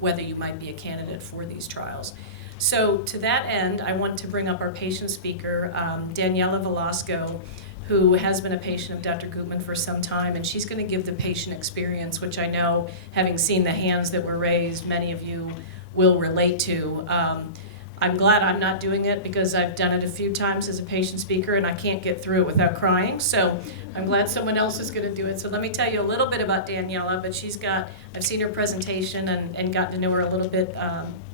whether you might be a candidate for these trials. So to that end, I want to bring up our patient speaker, Daniela Velasco, who has been a patient of Dr. Gutman for some time, and she's going to give the patient experience, which I know, having seen the hands that were raised, many of you will relate to. I'm glad I'm not doing it because I've done it a few times as a patient speaker and I can't get through it without crying, so I'm glad someone else is going to do it. So let me tell you a little bit about Daniela, but I've seen her presentation and gotten to know her a little bit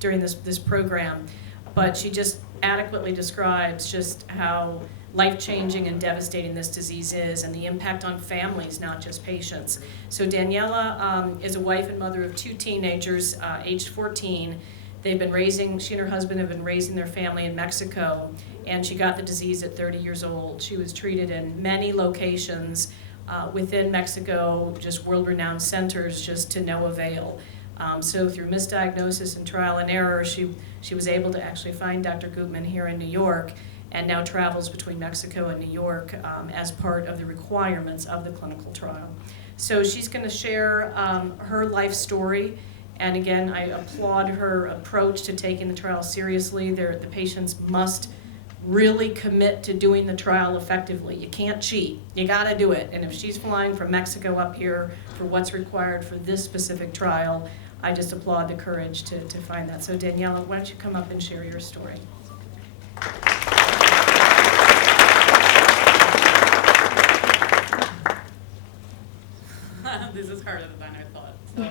during this program, but she just adequately describes just how life-changing and devastating this disease is and the impact on families, not just patients. So Daniela is a wife and mother of 2 teenagers, aged 14. She and her husband have been raising their family in Mexico, and she got the disease at 30 years old. She was treated in many locations within Mexico, just world-renowned centers, just to no avail. So through misdiagnosis and trial and error, she was able to actually find Dr. Gutman here in New York, and now travels between Mexico and New York as part of the requirements of the clinical trial. So she's going to share her life story, and again, I applaud her approach to taking the trial seriously. The patients must really commit to doing the trial effectively. You can't cheat. You got to do it. And if she's flying from Mexico up here for what's required for this specific trial, I just applaud the courage to find that. So Daniela, why don't you come up and share your story? This is harder than I thought. So.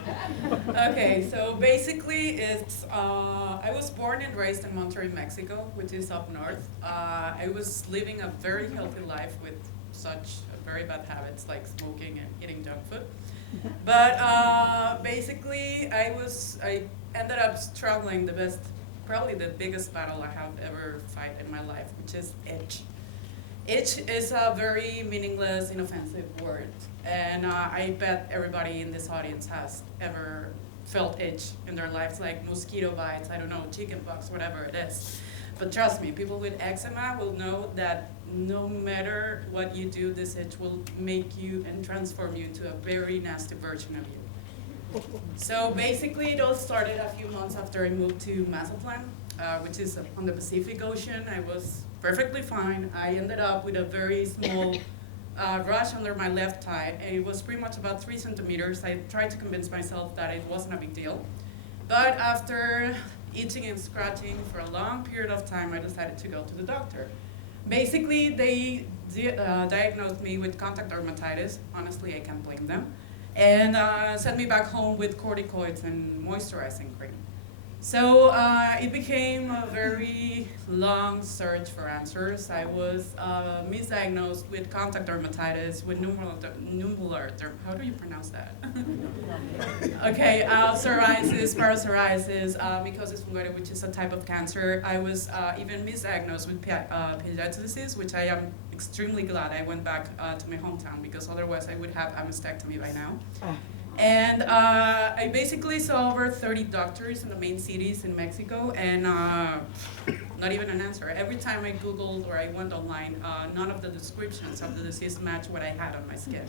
Okay, so basically I was born and raised in Monterrey, Mexico, which is up north. I was living a very healthy life with such very bad habits like smoking and eating junk food. But basically I ended up struggling probably the biggest battle I have ever fight in my life, which is itch. Itch is a very meaningless, inoffensive word, and I bet everybody in this audience has ever felt itch in their lives, like mosquito bites, I don't know, chicken pox, whatever it is. But trust me, people with eczema will know that no matter what you do, this itch will make you and transform you into a very nasty version of you. So basically, it all started a few months after I moved to Mazatlan, which is on the Pacific Ocean. I was perfectly fine. I ended up with a very small rash under my left thigh. It was pretty much about 3 centimeters. I tried to convince myself that it wasn't a big deal. But after itching and scratching for a long period of time, I decided to go to the doctor. Basically, they diagnosed me with contact dermatitis. Honestly, I can't blame them. And sent me back home with corticoids and moisturizing cream. So it became a very long search for answers. I was misdiagnosed with contact dermatitis, with nummular how do you pronounce that? Okay, psoriasis, parapsoriasis, mycosis fungoides, which is a type of cancer. I was even misdiagnosed with pediatritis, which I am extremely glad I went back to my hometown, because otherwise I would have a mastectomy by now. And I basically saw over 30 doctors in the main cities in Mexico, and not even an answer. Every time I Googled or I went online, none of the descriptions of the disease matched what I had on my skin.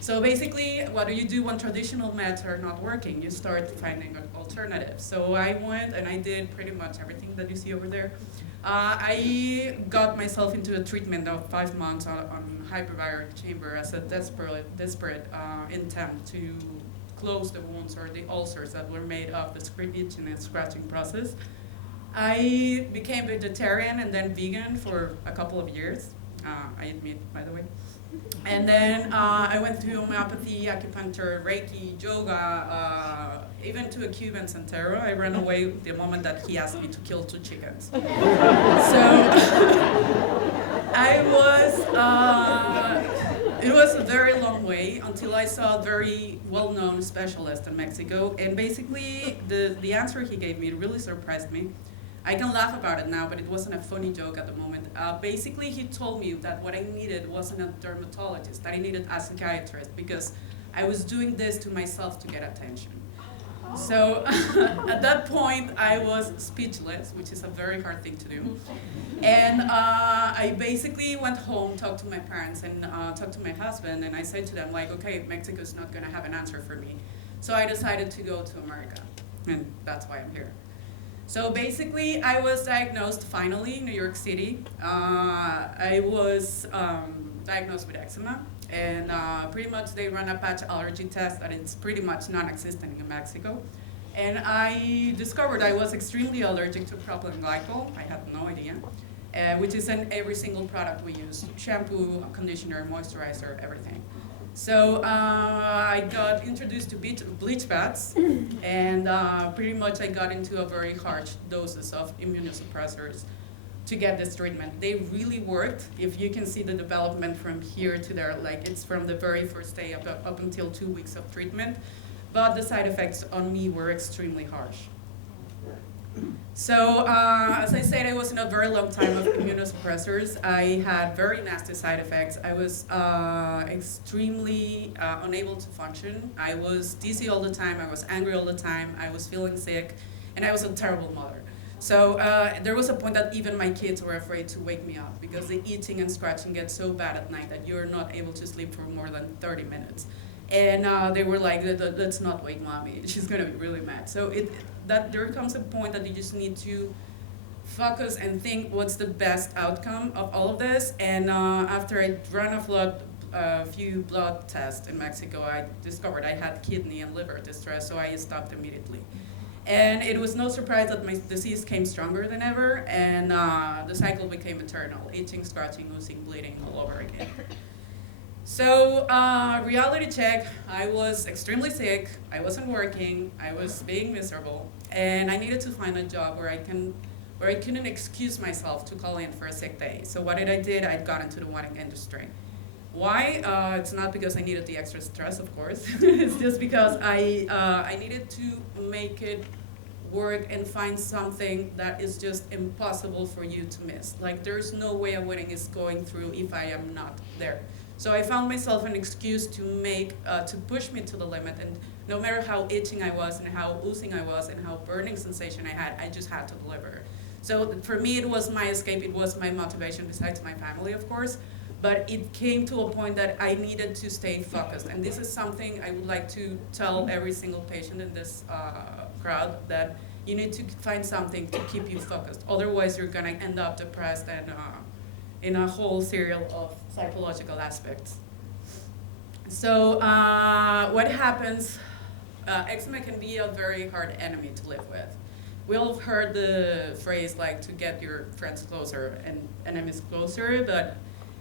So basically, what do you do when traditional meds are not working? You start finding alternatives. So I went and I did pretty much everything that you see over there. I got myself into a treatment of 5 months on hyperbaric chamber as a desperate intent to close the wounds or the ulcers that were made of the itching and scratching process. I became vegetarian and then vegan for a couple of years. I admit, by the way. And then I went through homeopathy, acupuncture, Reiki, yoga, even to a Cuban Santero. I ran away the moment that he asked me to kill 2 chickens. So it was a very long way until I saw a very well-known specialist in Mexico. And basically, the answer he gave me really surprised me. I can laugh about it now, but it wasn't a funny joke at the moment. Basically, he told me that what I needed wasn't a dermatologist, that I needed a psychiatrist, because I was doing this to myself to get attention. So at that point, I was speechless, which is a very hard thing to do. And I basically went home, talked to my parents, and talked to my husband, and I said to them, like, okay, Mexico's not going to have an answer for me. So I decided to go to America. and that's why I'm here. So basically, I was diagnosed finally in New York City. I was diagnosed with eczema, and pretty much they run a patch allergy test that is pretty much non-existent in Mexico. And I discovered I was extremely allergic to propylene glycol. I had no idea, which is in every single product we use: shampoo, conditioner, moisturizer, everything. So I got introduced to bleach baths, and pretty much I got into a very harsh doses of immunosuppressors to get this treatment. They really worked. If you can see the development from here to there, like it's from the very first day up until 2 weeks of treatment, but the side effects on me were extremely harsh. So, as I said, I was in a very long time of immunosuppressors. I had very nasty side effects. I was extremely unable to function. I was dizzy all the time. I was angry all the time. I was feeling sick, and I was a terrible mother. So there was a point that even my kids were afraid to wake me up because the itching and scratching gets so bad at night that you're not able to sleep for more than 30 minutes. And they were like, let's not wake mommy. She's going to be really mad. So there comes a point that you just need to focus and think what's the best outcome of all of this. And after I ran a few blood tests in Mexico, I discovered I had kidney and liver distress, so I stopped immediately. And it was no surprise that my disease came stronger than ever, and the cycle became eternal: itching, scratching, oozing, bleeding all over again. So, reality check, I was extremely sick, I wasn't working, I was being miserable, and I needed to find a job where I couldn't excuse myself to call in for a sick day. So what did? I got into the wine industry. Why? It's not because I needed the extra stress, of course. It's just because I needed to make it work and find something that is just impossible for you to miss. Like, there's no way a wedding is going through if I am not there. So I found myself an excuse to push me to the limit, and no matter how itching I was and how oozing I was and how burning sensation I had to deliver. So for me, it was my escape, it was my motivation, besides my family, of course, but it came to a point that I needed to stay focused. And this is something I would like to tell every single patient in this crowd, that you need to find something to keep you focused. Otherwise, you're gonna end up depressed and in a whole serial of psychological aspects. So what happens, eczema can be a very hard enemy to live with. We all have heard the phrase like to get your friends closer and enemies closer, but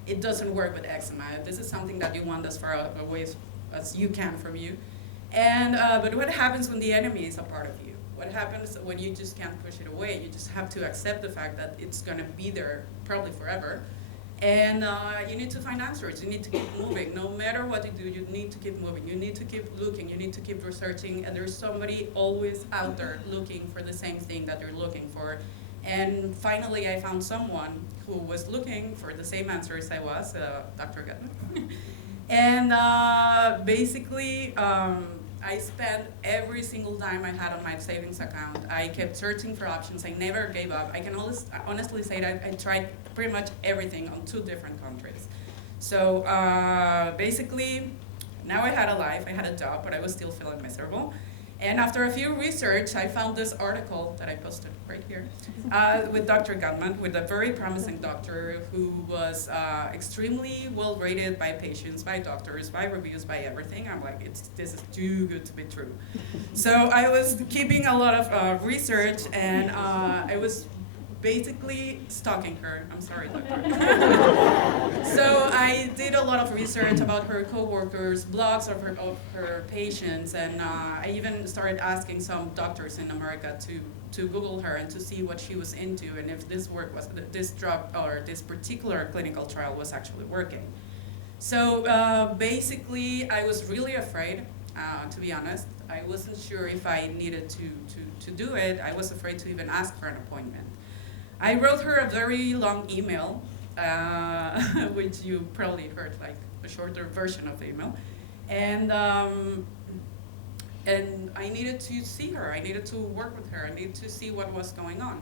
it doesn't work with eczema. This is something that you want as far away as you can from you. And but what happens when the enemy is a part of you? What happens when you just can't push it away? You just have to accept the fact that it's gonna be there probably forever. And you need to find answers. You need to keep moving. No matter what you do, you need to keep moving. You need to keep looking. You need to keep researching. And there's somebody always out there looking for the same thing that you're looking for. And finally, I found someone who was looking for the same answers I was, Dr. Gutman. And basically, I spent every single dime I had on my savings account. I kept searching for options. I never gave up. I can honestly say that I tried pretty much everything on 2 different countries. So basically, now I had a life, I had a job, but I was still feeling miserable. And after a few research, I found this article that I posted right here with Dr. Gutman, with a very promising doctor who was extremely well rated by patients, by doctors, by reviews, by everything. I'm like, this is too good to be true. So I was keeping a lot of research, and I was basically stalking her. I'm sorry, doctor. So I did a lot of research about her coworkers, blogs of her patients, and I even started asking some doctors in America to Google her and to see what she was into and if this drug or this particular clinical trial was actually working. So basically, I was really afraid, to be honest. I wasn't sure if I needed to do it. I was afraid to even ask for an appointment. I wrote her a very long email, which you probably heard, like a shorter version of the email. And I needed to see her. I needed to work with her. I needed to see what was going on.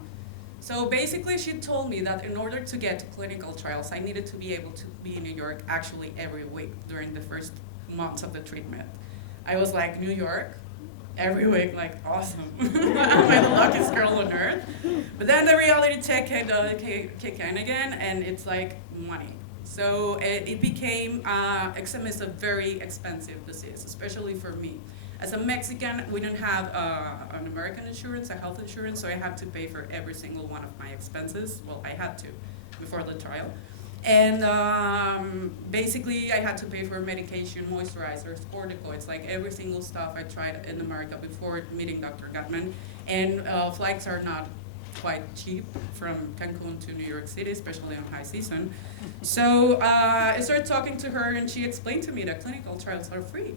So basically, she told me that in order to get to clinical trials, I needed to be able to be in New York actually every week during the first months of the treatment. I was like, New York? every week, like, awesome. I'm the luckiest girl on earth. But then the reality check kick in again, and it's like money. So it became, eczema is a very expensive disease, especially for me. As a Mexican, we don't have an American insurance, a health insurance, so I have to pay for every single one of my expenses. Well, I had to before the trial. And basically, I had to pay for medication, moisturizers, corticoids, like every single stuff I tried in America before meeting Dr. Gutman. And flights are not quite cheap from Cancun to New York City, especially on high season. So I started talking to her, and she explained to me that clinical trials are free.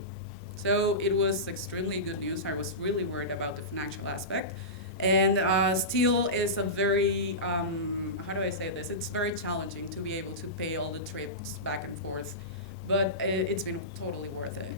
So it was extremely good news. I was really worried about the financial aspect. And still is a very, how do I say this? It's very challenging to be able to pay all the trips back and forth, but it's been totally worth it.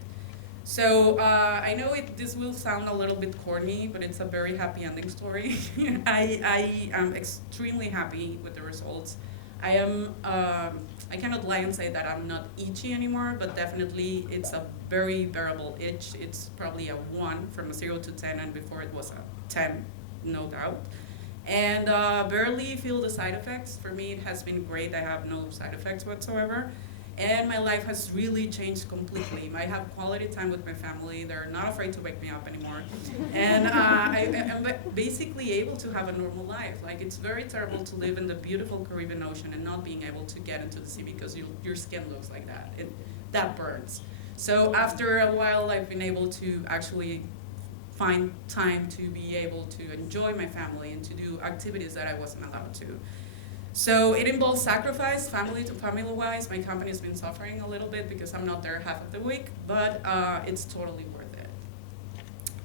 So I know this will sound a little bit corny, but it's a very happy ending story. I am extremely happy with the results. I cannot lie and say that I'm not itchy anymore, but definitely it's a very bearable itch. It's probably a 1 from a 0 to 10, and before it was a 10, no doubt. And barely feel the side effects. For me, it has been great. I have no side effects whatsoever. And my life has really changed completely. I have quality time with my family. They're not afraid to wake me up anymore. And I'm basically able to have a normal life. Like, it's very terrible to live in the beautiful Caribbean Ocean and not being able to get into the sea because your skin looks like that. That burns. So after a while, I've been able to actually find time to be able to enjoy my family and to do activities that I wasn't allowed to. So it involves sacrifice, family to family-wise. My company's been suffering a little bit because I'm not there half of the week, but it's totally worth it.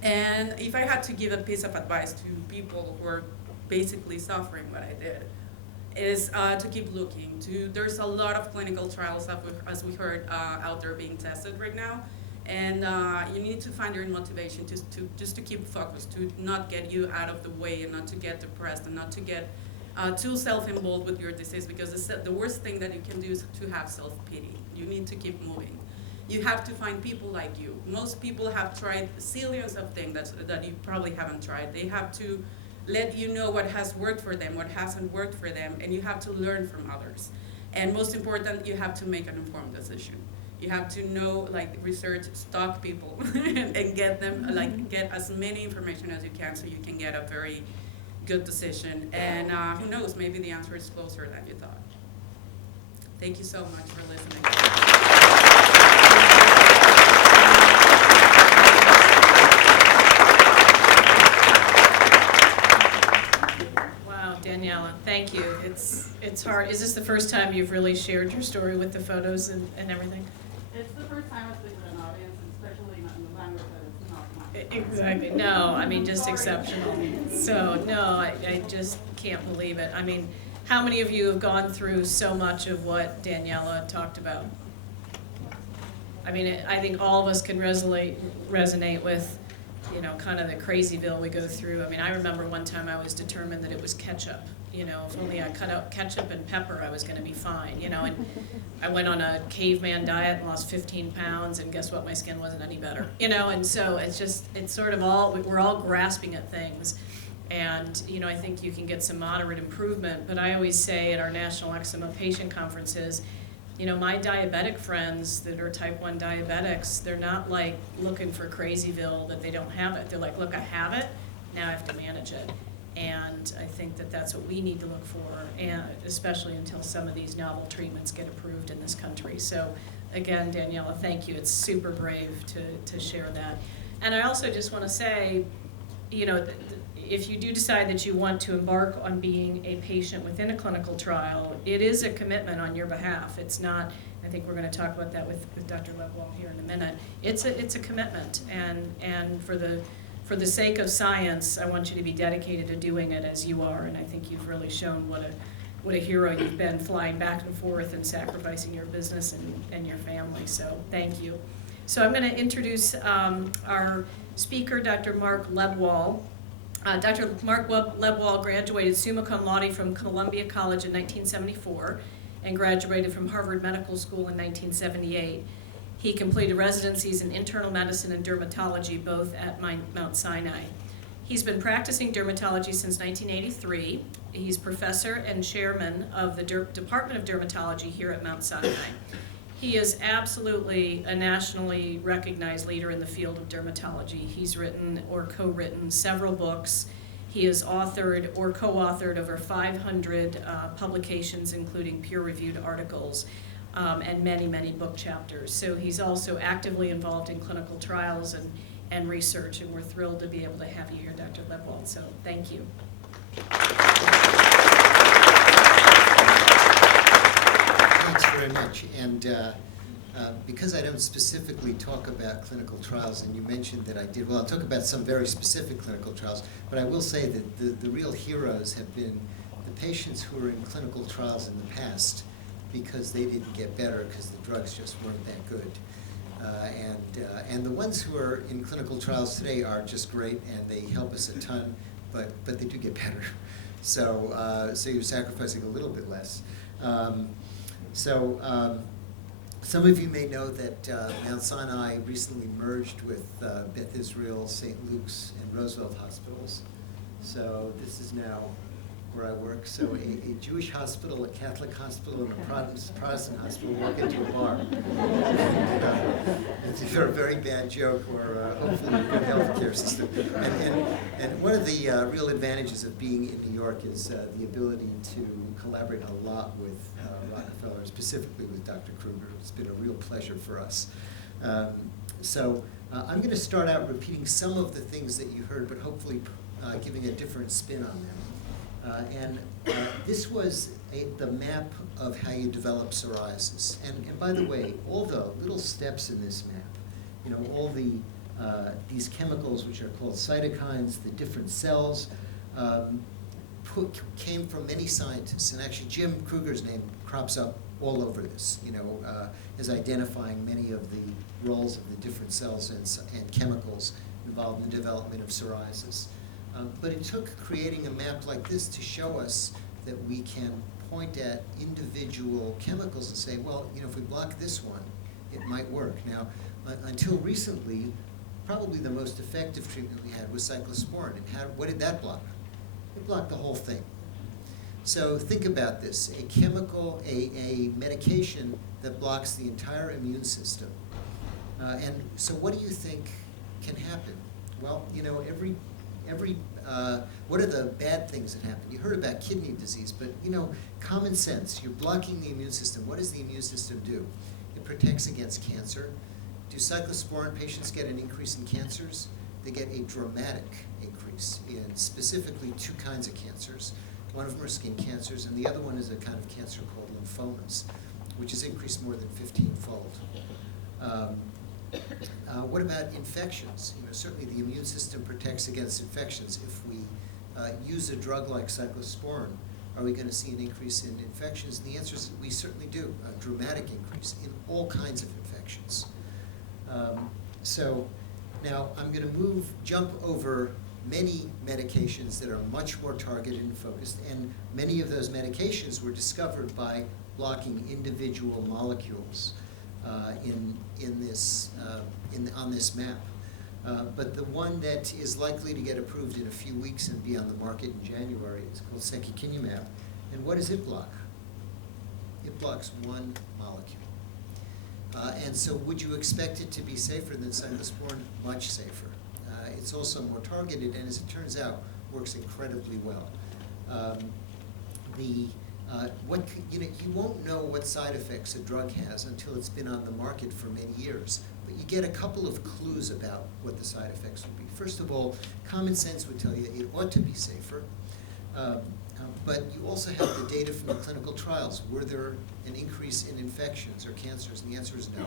And if I had to give a piece of advice to people who are basically suffering what I did, is to keep looking. There's a lot of clinical trials, as we heard, out there being tested right now. And you need to find your motivation just to keep focused, to not get you out of the way and not to get depressed and not to get too self-involved with your disease, because the worst thing that you can do is to have self-pity. You need to keep moving. You have to find people like you. Most people have tried zillions of things that you probably haven't tried. They have to let you know what has worked for them, what hasn't worked for them, and you have to learn from others. And most important, you have to make an informed decision. You have to know, like, research, stalk people, and get them, like, get as many information as you can so you can get a very good decision. And who knows, maybe the answer is closer than you thought. Thank you so much for listening. Wow, Daniela, thank you. It's hard. Is this the first time you've really shared your story with the photos and everything? It's the first time it's been with an audience, especially not in the language that it's not mine. Exactly. No, I mean, just exceptional. So, no, I just can't believe it. I mean, how many of you have gone through so much of what Daniela talked about? I mean, I think all of us can resonate with, you know, kind of the crazyville we go through. I mean, I remember one time I was determined that it was ketchup. You know, if only I cut out ketchup and pepper, I was going to be fine, you know. And I went on a caveman diet and lost 15 pounds, and guess what? My skin wasn't any better, you know. And so it's sort of we're all grasping at things. And, you know, I think you can get some moderate improvement. But I always say at our National Eczema Patient Conferences, you know, my diabetic friends that are type 1 diabetics, they're not like looking for crazyville that they don't have it. They're like, look, I have it, now I have to manage it. And I think that that's what we need to look for, and especially until some of these novel treatments get approved in this country. So again, Daniela, thank you. It's super brave to share that. And I also just want to say, you know, if you do decide that you want to embark on being a patient within a clinical trial, it is a commitment on your behalf. It's not, I think we're going to talk about that with Dr. Lebwall here in a minute. It's a commitment, and for the sake of science, I want you to be dedicated to doing it as you are, and I think you've really shown what a hero you've been, flying back and forth and sacrificing your business and your family, so thank you. So I'm going to introduce our speaker, Dr. Mark Lebwall. Dr. Mark Lebwall graduated summa cum laude from Columbia College in 1974 and graduated from Harvard Medical School in 1978. He completed residencies in internal medicine and dermatology, both at Mount Sinai. He's been practicing dermatology since 1983. He's professor and chairman of the Department of Dermatology here at Mount Sinai. He is absolutely a nationally recognized leader in the field of dermatology. He's written or co-written several books. He has authored or co-authored over 500 publications, including peer-reviewed articles, and many, many book chapters. So he's also actively involved in clinical trials and research, and we're thrilled to be able to have you here, Dr. Lebwold. So thank you. Thanks very much. And because I don't specifically talk about clinical trials, and you mentioned that I did, well, I'll talk about some very specific clinical trials, but I will say that the real heroes have been the patients who were in clinical trials in the past because they didn't get better because the drugs just weren't that good. And the ones who are in clinical trials today are just great, and they help us a ton, but they do get better. So you're sacrificing a little bit less. Some of you may know that Mount Sinai recently merged with Beth Israel, St. Luke's, and Roosevelt hospitals. So this is now where I work. So a Jewish hospital, a Catholic hospital, and a Protestant hospital walk into a bar. It's either a very bad joke or hopefully a good healthcare system. And one of the real advantages of being in New York is the ability to collaborate a lot with Rockefeller, specifically with Dr. Kruger. It's been a real pleasure for us. I'm going to start out repeating some of the things that you heard, but hopefully giving a different spin on them. This was the map of how you develop psoriasis. And by the way, all the little steps in this map, all these chemicals which are called cytokines, the different cells, came from many scientists. And actually Jim Kruger's name crops up all over this, as identifying many of the roles of the different cells and chemicals involved in the development of psoriasis. But it took creating a map like this to show us that we can point at individual chemicals and say, well, if we block this one, it might work. Now, until recently, probably the most effective treatment we had was cyclosporin. And what did that block? It blocked the whole thing. So think about this, a chemical, a medication that blocks the entire immune system. And so what do you think can happen? Well, what are the bad things that happen? You heard about kidney disease, but common sense. You're blocking the immune system. What does the immune system do? It protects against cancer. Do cyclosporin patients get an increase in cancers? They get a dramatic increase in specifically two kinds of cancers. One of them are skin cancers, and the other one is a kind of cancer called lymphomas, which is increased more than 15-fold. What about infections? Certainly the immune system protects against infections. If we use a drug like cyclosporin, are we going to see an increase in infections? And the answer is we certainly do, a dramatic increase in all kinds of infections. So now I'm going to jump over many medications that are much more targeted and focused, and many of those medications were discovered by blocking individual molecules on this map. But the one that is likely to get approved in a few weeks and be on the market in January is called secukinumab. And what does it block? It blocks one molecule. And so would you expect it to be safer than cyclosporin? Much safer. It's also more targeted, and as it turns out, works incredibly well. You won't know what side effects a drug has until it's been on the market for many years. But you get a couple of clues about what the side effects would be. First of all, common sense would tell you it ought to be safer. But you also have the data from the clinical trials. Were there an increase in infections or cancers? And the answer is no,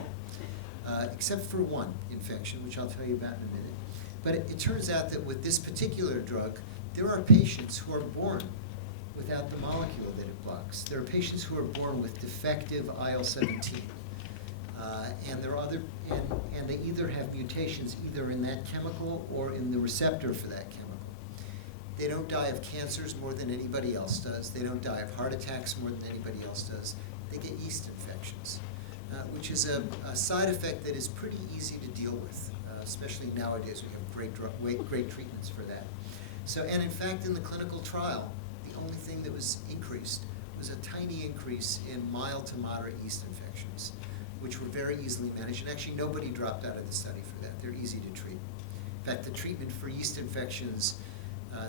except for one infection, which I'll tell you about in a minute. But it turns out that with this particular drug, there are patients who are born without the molecule that it blocks. There are patients who are born with defective IL-17. And they either have mutations either in that chemical or in the receptor for that chemical. They don't die of cancers more than anybody else does. They don't die of heart attacks more than anybody else does. They get yeast infections. which is a side effect that is pretty easy to deal with, especially nowadays. We have great treatments for that. So, and in fact, in the clinical trial, the only thing that was increased was a tiny increase in mild to moderate yeast infections, which were very easily managed. And actually, nobody dropped out of the study for that. They're easy to treat. In fact, the treatment for yeast infections,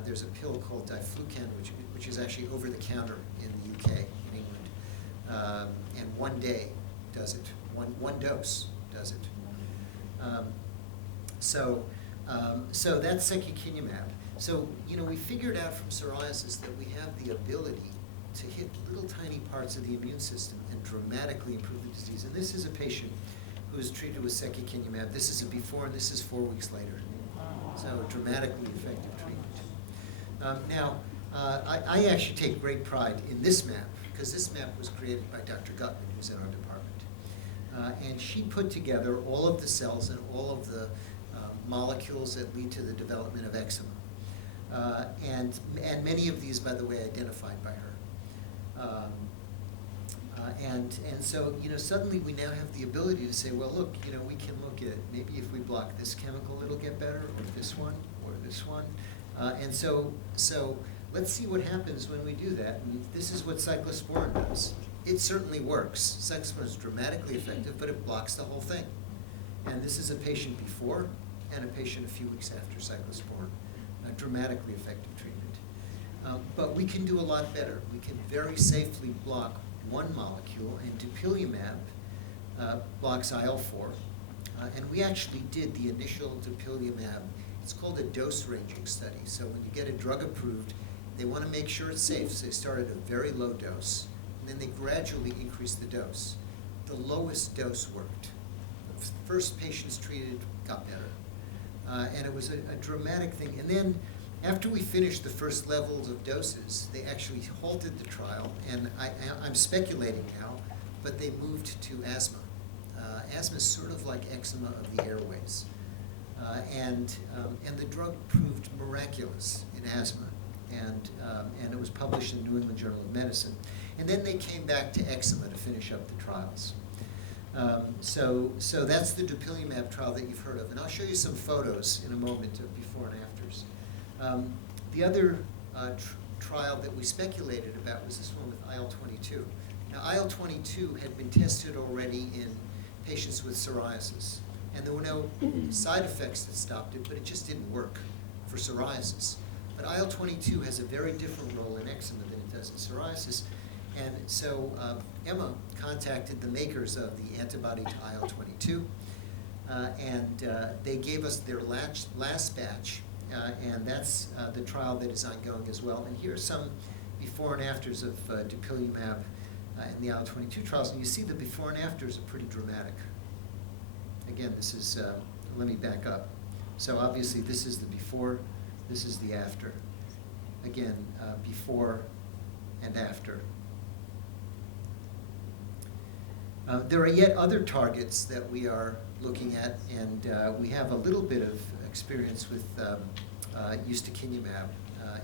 there's a pill called diflucan, which is actually over the counter in the UK, in England. And one day does it. One dose does it. So that's secukinumab. So, we figured out from psoriasis that we have the ability to hit little tiny parts of the immune system and dramatically improve the disease. And this is a patient who is treated with secukinumab. This is a before, and this is 4 weeks later. So a dramatically effective treatment. Now, I actually take great pride in this map, because this map was created by Dr. Gutman, who's in our department. And she put together all of the cells and all of the molecules that lead to the development of eczema. And many of these, by the way, identified by her. And so, suddenly we now have the ability to say, well, look, we can look at maybe if we block this chemical, it'll get better, or this one, or this one. And so let's see what happens when we do that. And this is what cyclosporin does. It certainly works. Cyclosporin is dramatically effective, but it blocks the whole thing. And this is a patient before and a patient a few weeks after cyclosporin. A dramatically effective treatment. But we can do a lot better. We can very safely block one molecule, and dupilumab blocks IL-4. And we actually did the initial dupilumab. It's called a dose ranging study. So when you get a drug approved, they want to make sure it's safe, so they start at a very low dose, and then they gradually increase the dose. The lowest dose worked. The first patients treated got better. And it was a dramatic thing. And then after we finished the first levels of doses, they actually halted the trial, and I'm speculating now, but they moved to asthma. Asthma is sort of like eczema of the airways. And the drug proved miraculous in asthma, and it was published in the New England Journal of Medicine. And then they came back to eczema to finish up the trials. So that's the dupilumab trial that you've heard of. And I'll show you some photos in a moment of before and afters. The other trial that we speculated about was this one with IL-22. Now, IL-22 had been tested already in patients with psoriasis. And there were no side effects that stopped it, but it just didn't work for psoriasis. But IL-22 has a very different role in eczema than it does in psoriasis. And so Emma contacted the makers of the antibody to IL-22, and they gave us their last batch, and that's the trial that is ongoing as well. And here are some before and afters of dupilumab in the IL-22 trials, and you see the before and afters are pretty dramatic. Again, this is, let me back up. So obviously this is the before, this is the after. Again, before and after. There are yet other targets that we are looking at, and we have a little bit of experience with ustekinumab,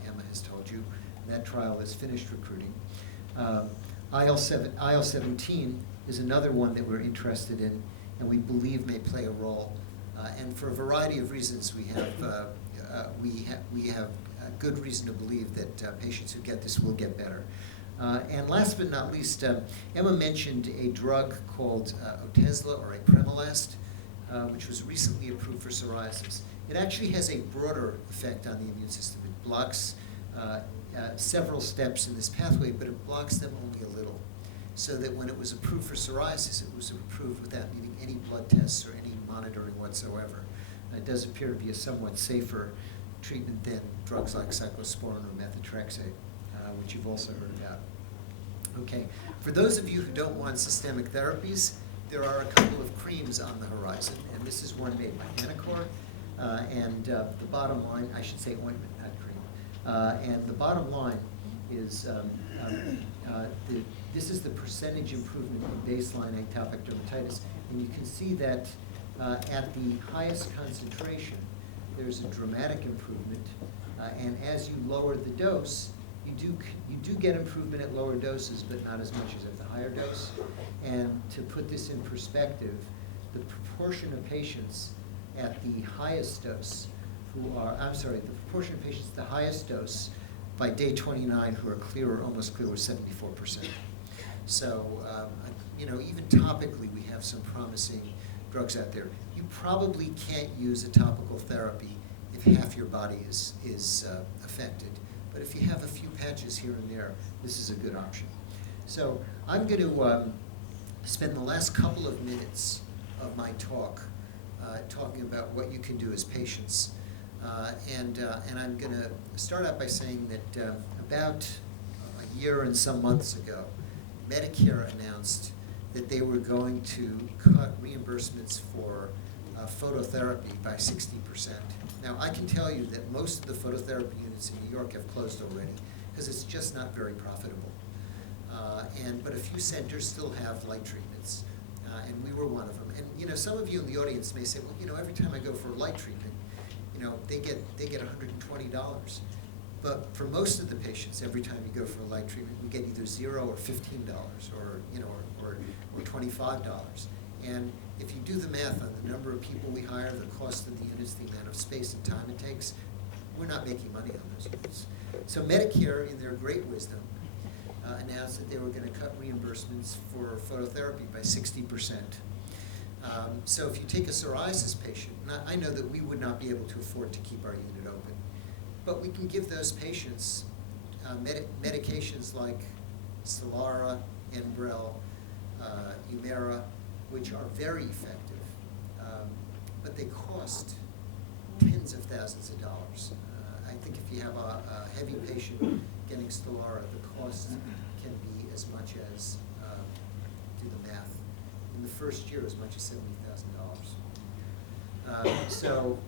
Emma has told you. That trial is finished recruiting. IL-17 is another one that we're interested in, and we believe may play a role. And for a variety of reasons, we have good reason to believe that patients who get this will get better. And last but not least, Emma mentioned a drug called Otezla or apremilast, which was recently approved for psoriasis. It actually has a broader effect on the immune system. It blocks several steps in this pathway, but it blocks them only a little. So that when it was approved for psoriasis, it was approved without needing any blood tests or any monitoring whatsoever. It does appear to be a somewhat safer treatment than drugs like cyclosporin or methotrexate, which you've also heard about. Okay, for those of you who don't want systemic therapies, there are a couple of creams on the horizon, and this is one made by Anacor, and the bottom line, I should say ointment, not cream, and the bottom line is this is the percentage improvement in baseline atopic dermatitis, and you can see that at the highest concentration, there's a dramatic improvement, and as you lower the dose, you do get improvement at lower doses, but not as much as at the higher dose. And to put this in perspective, the proportion of patients at the highest dose the proportion of patients at the highest dose by day 29 who are clear or almost clear was 74%. So, even topically, we have some promising drugs out there. You probably can't use a topical therapy if half your body is affected. But if you have a few patches here and there, this is a good option. So I'm going to spend the last couple of minutes of my talk talking about what you can do as patients. And I'm going to start out by saying that about a year and some months ago, Medicare announced that they were going to cut reimbursements for phototherapy by 60%. Now, I can tell you that most of the phototherapy units in New York have closed already because it's just not very profitable. But a few centers still have light treatments, and we were one of them. And some of you in the audience may say, well, every time I go for a light treatment, they get $120. But for most of the patients, every time you go for a light treatment, we get either $0 or $15 or $25. And if you do the math on the number of people we hire, the cost of the units, the amount of space and time it takes, we're not making money on those units. So Medicare, in their great wisdom, announced that they were going to cut reimbursements for phototherapy by 60%. So if you take a psoriasis patient, I know that we would not be able to afford to keep our unit open, but we can give those patients medications like Stelara, Enbrel, Humira, which are very effective, but they cost tens of thousands of dollars. I think if you have a heavy patient getting Stelara, the cost can be as much as, do the math, in the first year as much as $70,000.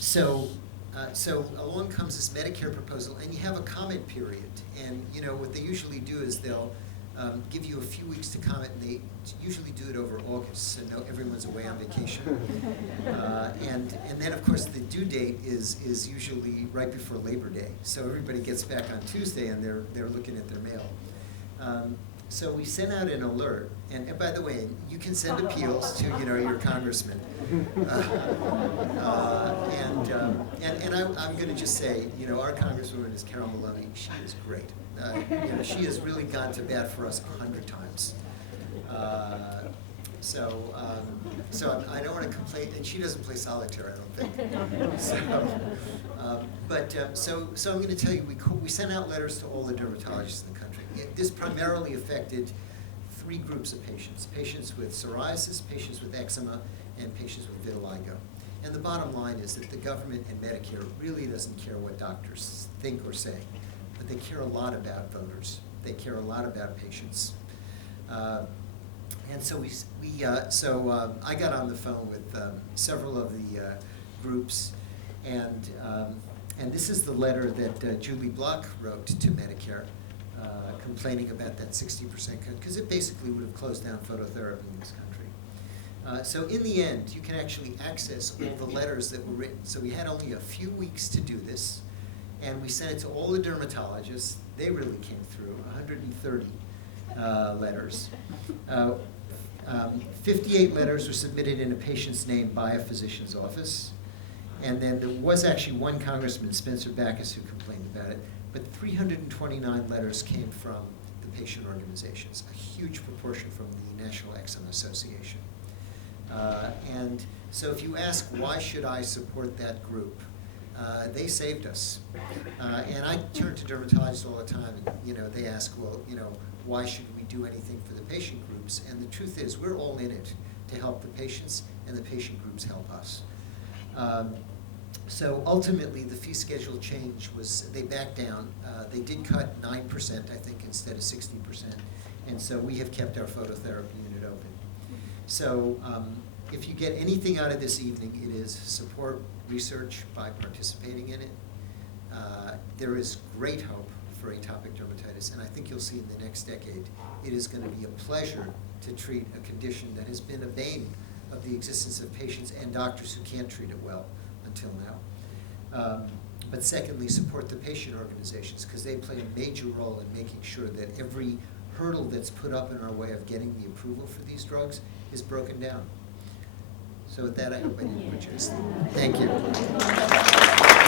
So along comes this Medicare proposal, and you have a comment period. And what they usually do is they'll give you a few weeks to comment, and they usually do it over August, so everyone's away on vacation. And then, of course, the due date is usually right before Labor Day, so everybody gets back on Tuesday, and they're looking at their mail. So we sent out an alert, and by the way, you can send appeals to your congressman. I'm going to just say, our congresswoman is Carol Maloney. She is great. She has really gone to bat for us 100 times. So I don't want to complain, and she doesn't play solitaire, I don't think. So I'm going to tell you, we sent out letters to all the dermatologists in the country. This primarily affected 3 groups of patients: patients with psoriasis, patients with eczema, and patients with vitiligo. And the bottom line is that the government and Medicare really doesn't care what doctors think or say, but they care a lot about voters. They care a lot about patients. And so I got on the phone with several of the groups, and this is the letter that Julie Block wrote to Medicare, complaining about that 60% cut, because it basically would have closed down phototherapy in this country. So in the end, you can actually access all the letters that were written. So we had only a few weeks to do this, and we sent it to all the dermatologists. They really came through, 130 letters. 58 letters were submitted in a patient's name by a physician's office. And then there was actually one congressman, Spencer Backus, who complained about it. But 329 letters came from the patient organizations, a huge proportion from the National Eczema Association. And so if you ask, why should I support that group? They saved us. And I turn to dermatologists all the time, and they ask, well, why should we do anything for the patient groups? And the truth is, we're all in it to help the patients, and the patient groups help us. So ultimately, the fee schedule change was, they backed down. They did cut 9%, I think, instead of 60%. And so we have kept our phototherapy unit open. So if you get anything out of this evening, it is support research by participating in it. There is great hope for atopic dermatitis, and I think you'll see in the next decade, it is going to be a pleasure to treat a condition that has been a bane of the existence of patients and doctors who can't treat it well until now. But secondly, support the patient organizations, because they play a major role in making sure that every hurdle that's put up in our way of getting the approval for these drugs is broken down. So with that, I hope I didn't put you to sleep. Thank you.